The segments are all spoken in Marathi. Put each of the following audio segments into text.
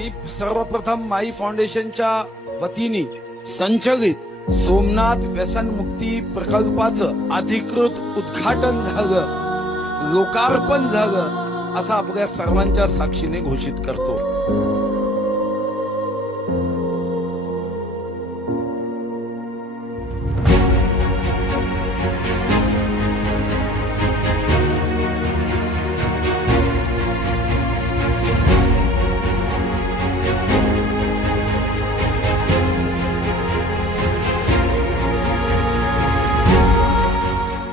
मी सर्वप्रथम माई फाउंडेशनच्या वतीने संचलित सोमनाथ व्यसनमुक्ती प्रकल्पाचं अधिकृत उद्घाटन झालं, लोकार्पण झालं असं आपल्या सर्वांच्या साक्षीने घोषित करतो।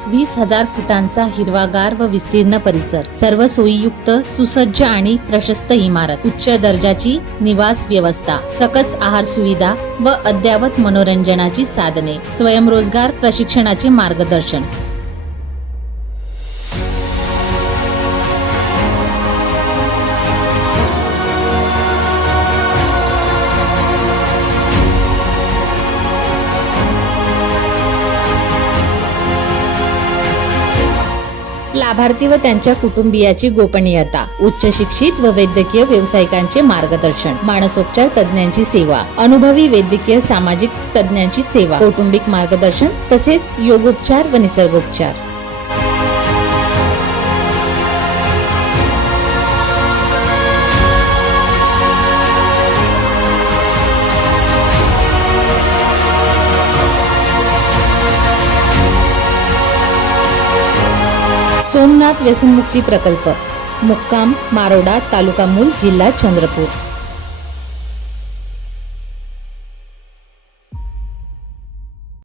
वीस 20,000 फुटांचा हिरवागार व विस्तीर्ण परिसर, सर्व सोयीयुक्त सुसज्ज आणि प्रशस्त इमारत, उच्च दर्जाची निवास व्यवस्था, सकस आहार सुविधा व अद्ययावत मनोरंजनाची साधने, स्वयंरोजगार प्रशिक्षणाचे मार्गदर्शन। लाभार्थी व त्यांच्या कुटुंबियाची गोपनीयता, उच्च शिक्षित व वैद्यकीय व्यावसायिकांचे मार्गदर्शन, मानसोपचार तज्ञांची सेवा, अनुभवी वैद्यकीय सामाजिक तज्ञांची सेवा, कौटुंबिक मार्गदर्शन तसेच योगोपचार व निसर्गोपचार। सोमनाथ व्यसनमुक्ती प्रकल्प, मुक्काम मारोडा, तालुका मूल, जिल्हा चंद्रपूर।